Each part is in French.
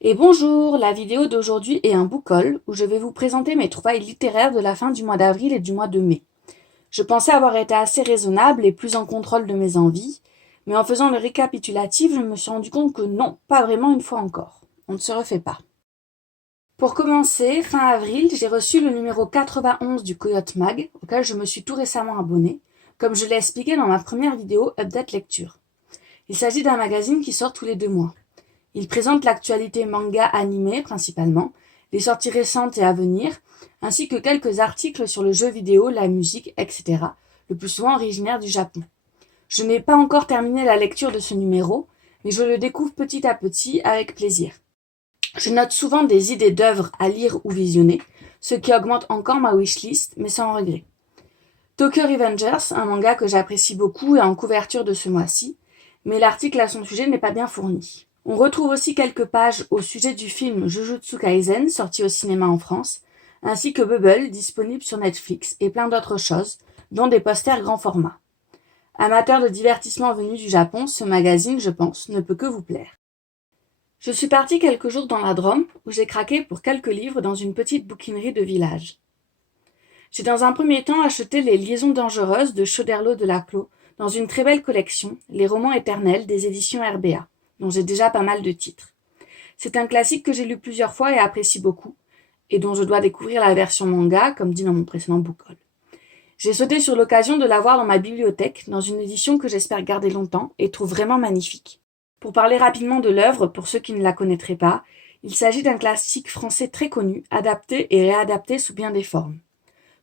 Et bonjour, la vidéo d'aujourd'hui est un book haul où je vais vous présenter mes trouvailles littéraires de la fin du mois d'avril et du mois de mai. Je pensais avoir été assez raisonnable et plus en contrôle de mes envies, mais en faisant le récapitulatif, je me suis rendu compte que non, pas vraiment une fois encore. On ne se refait pas. Pour commencer, fin avril, j'ai reçu le numéro 91 du Coyote Mag, auquel je me suis tout récemment abonné, comme je l'ai expliqué dans ma première vidéo Update Lecture. Il s'agit d'un magazine qui sort tous les 2 mois. Il présente l'actualité manga animé principalement, les sorties récentes et à venir, ainsi que quelques articles sur le jeu vidéo, la musique, etc., le plus souvent originaire du Japon. Je n'ai pas encore terminé la lecture de ce numéro, mais je le découvre petit à petit avec plaisir. Je note souvent des idées d'œuvres à lire ou visionner, ce qui augmente encore ma wishlist, mais sans regret. Tokyo Revengers, un manga que j'apprécie beaucoup, est en couverture de ce mois-ci, mais l'article à son sujet n'est pas bien fourni. On retrouve aussi quelques pages au sujet du film Jujutsu Kaisen, sorti au cinéma en France, ainsi que Bubble, disponible sur Netflix, et plein d'autres choses, dont des posters grand format. Amateur de divertissement venu du Japon, ce magazine, je pense, ne peut que vous plaire. Je suis partie quelques jours dans la Drôme, où j'ai craqué pour quelques livres dans une petite bouquinerie de village. J'ai dans un premier temps acheté Les Liaisons dangereuses de Choderlos de Laclos, dans une très belle collection, Les romans éternels des éditions RBA, dont j'ai déjà pas mal de titres. C'est un classique que j'ai lu plusieurs fois et apprécie beaucoup, et dont je dois découvrir la version manga, comme dit dans mon précédent book haul. J'ai sauté sur l'occasion de l'avoir dans ma bibliothèque, dans une édition que j'espère garder longtemps et trouve vraiment magnifique. Pour parler rapidement de l'œuvre, pour ceux qui ne la connaîtraient pas, il s'agit d'un classique français très connu, adapté et réadapté sous bien des formes.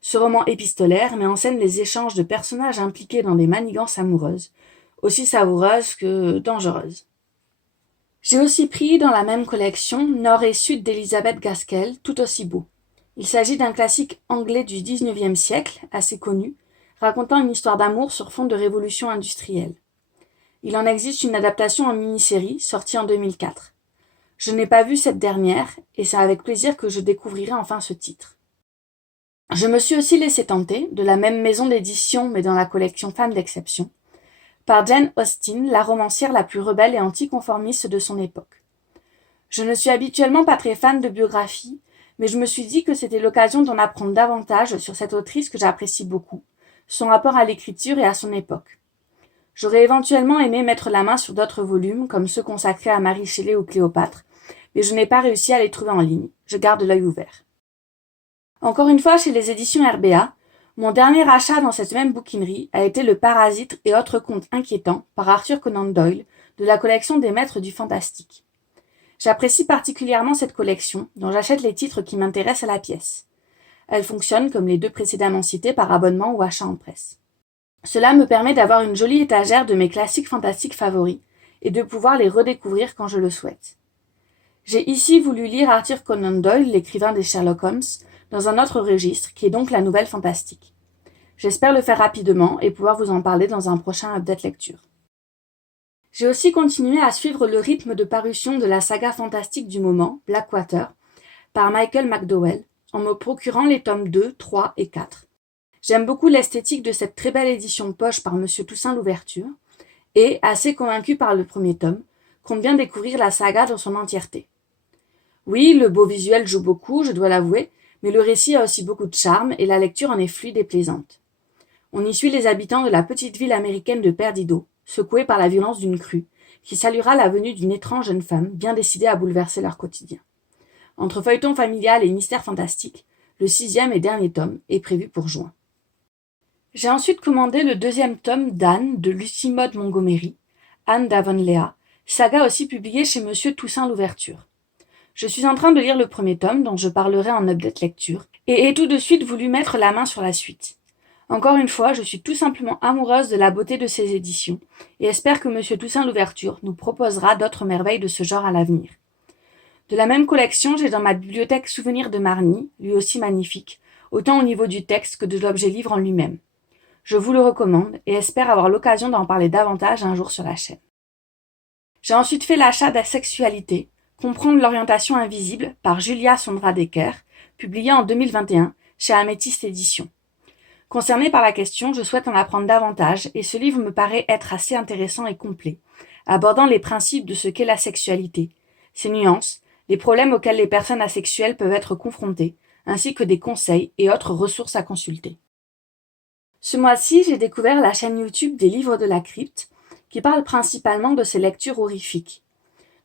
Ce roman épistolaire met en scène les échanges de personnages impliqués dans des manigances amoureuses, aussi savoureuses que dangereuses. J'ai aussi pris dans la même collection Nord et Sud d'Elisabeth Gaskell, tout aussi beau. Il s'agit d'un classique anglais du XIXe siècle, assez connu, racontant une histoire d'amour sur fond de révolution industrielle. Il en existe une adaptation en mini-série, sortie en 2004. Je n'ai pas vu cette dernière, et c'est avec plaisir que je découvrirai enfin ce titre. Je me suis aussi laissé tenter, de la même maison d'édition mais dans la collection Femmes d'exception, par Jane Austen, la romancière la plus rebelle et anticonformiste de son époque. Je ne suis habituellement pas très fan de biographie, mais je me suis dit que c'était l'occasion d'en apprendre davantage sur cette autrice que j'apprécie beaucoup, son rapport à l'écriture et à son époque. J'aurais éventuellement aimé mettre la main sur d'autres volumes, comme ceux consacrés à Marie Shelley ou Cléopâtre, mais je n'ai pas réussi à les trouver en ligne. Je garde l'œil ouvert. Encore une fois, chez les éditions RBA, mon dernier achat dans cette même bouquinerie a été Le Parasite et autres contes inquiétants par Arthur Conan Doyle de la collection des Maîtres du Fantastique. J'apprécie particulièrement cette collection, dont j'achète les titres qui m'intéressent à la pièce. Elle fonctionne, comme les deux précédemment cités, par abonnement ou achat en presse. Cela me permet d'avoir une jolie étagère de mes classiques fantastiques favoris et de pouvoir les redécouvrir quand je le souhaite. J'ai ici voulu lire Arthur Conan Doyle, l'écrivain des Sherlock Holmes, dans un autre registre, qui est donc la nouvelle fantastique. J'espère le faire rapidement et pouvoir vous en parler dans un prochain update lecture. J'ai aussi continué à suivre le rythme de parution de la saga fantastique du moment, Blackwater, par Michael McDowell, en me procurant les tomes 2, 3 et 4. J'aime beaucoup l'esthétique de cette très belle édition poche par Monsieur Toussaint Louverture, et, assez convaincu par le premier tome, compte bien découvrir la saga dans son entièreté. Oui, le beau visuel joue beaucoup, je dois l'avouer, mais le récit a aussi beaucoup de charme et la lecture en est fluide et plaisante. On y suit les habitants de la petite ville américaine de Perdido, secoués par la violence d'une crue, qui saluera la venue d'une étrange jeune femme bien décidée à bouleverser leur quotidien. Entre feuilleton familial et mystère fantastique, le 6e et dernier tome est prévu pour juin. J'ai ensuite commandé le 2e tome d'Anne de Lucy Maud Montgomery, Anne d'Avonlea, saga aussi publiée chez Monsieur Toussaint Louverture. Je suis en train de lire le premier tome, dont je parlerai en update lecture, et ai tout de suite voulu mettre la main sur la suite. Encore une fois, je suis tout simplement amoureuse de la beauté de ces éditions, et espère que Monsieur Toussaint Louverture nous proposera d'autres merveilles de ce genre à l'avenir. De la même collection, j'ai dans ma bibliothèque Souvenirs de Marnie, lui aussi magnifique, autant au niveau du texte que de l'objet livre en lui-même. Je vous le recommande et espère avoir l'occasion d'en parler davantage un jour sur la chaîne. J'ai ensuite fait l'achat d'Asexualité, Comprendre l'orientation invisible par Julia Sondra Decker, publié en 2021 chez Améthyste Éditions. Concernée par la question, je souhaite en apprendre davantage et ce livre me paraît être assez intéressant et complet, abordant les principes de ce qu'est la sexualité, ses nuances, les problèmes auxquels les personnes asexuelles peuvent être confrontées, ainsi que des conseils et autres ressources à consulter. Ce mois-ci, j'ai découvert la chaîne YouTube des Livres de la Crypte, qui parle principalement de ses lectures horrifiques.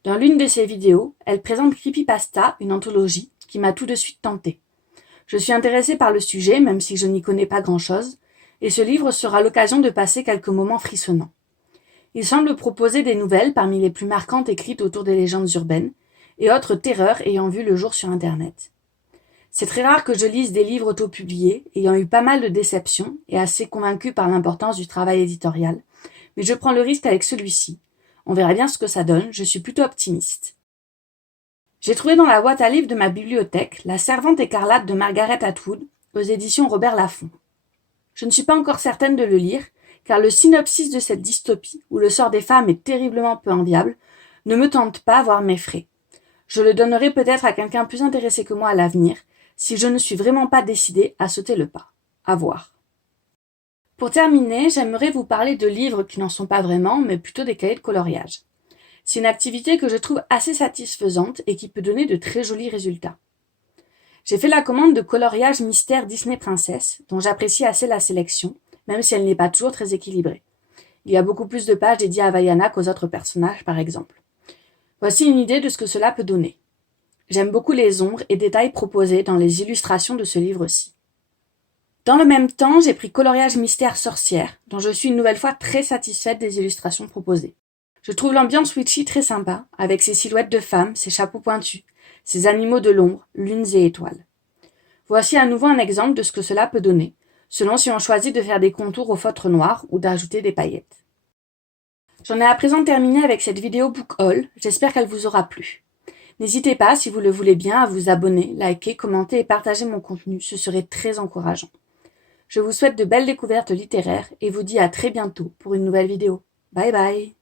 Dans l'une de ses vidéos, elle présente Creepypasta, une anthologie, qui m'a tout de suite tentée. Je suis intéressée par le sujet, même si je n'y connais pas grand-chose, et ce livre sera l'occasion de passer quelques moments frissonnants. Il semble proposer des nouvelles parmi les plus marquantes écrites autour des légendes urbaines, et autres terreurs ayant vu le jour sur Internet. C'est très rare que je lise des livres auto-publiés, ayant eu pas mal de déceptions et assez convaincue par l'importance du travail éditorial, mais je prends le risque avec celui-ci. On verra bien ce que ça donne, je suis plutôt optimiste. J'ai trouvé dans la boîte à livres de ma bibliothèque La Servante écarlate de Margaret Atwood, aux éditions Robert Laffont. Je ne suis pas encore certaine de le lire, car le synopsis de cette dystopie, où le sort des femmes est terriblement peu enviable, ne me tente pas, voire m'effraie. Je le donnerai peut-être à quelqu'un plus intéressé que moi à l'avenir, si je ne suis vraiment pas décidée à sauter le pas. À voir. Pour terminer, j'aimerais vous parler de livres qui n'en sont pas vraiment, mais plutôt des cahiers de coloriage. C'est une activité que je trouve assez satisfaisante et qui peut donner de très jolis résultats. J'ai fait la commande de coloriage mystère Disney Princess, dont j'apprécie assez la sélection, même si elle n'est pas toujours très équilibrée. Il y a beaucoup plus de pages dédiées à Vaiana qu'aux autres personnages, par exemple. Voici une idée de ce que cela peut donner. J'aime beaucoup les ombres et détails proposés dans les illustrations de ce livre-ci. Dans le même temps, j'ai pris Coloriage Mystère Sorcière, dont je suis une nouvelle fois très satisfaite des illustrations proposées. Je trouve l'ambiance witchy très sympa, avec ses silhouettes de femmes, ses chapeaux pointus, ses animaux de l'ombre, lunes et étoiles. Voici à nouveau un exemple de ce que cela peut donner, selon si on choisit de faire des contours au feutre noir ou d'ajouter des paillettes. J'en ai à présent terminé avec cette vidéo book haul, j'espère qu'elle vous aura plu. N'hésitez pas, si vous le voulez bien, à vous abonner, liker, commenter et partager mon contenu, ce serait très encourageant. Je vous souhaite de belles découvertes littéraires et vous dis à très bientôt pour une nouvelle vidéo. Bye bye.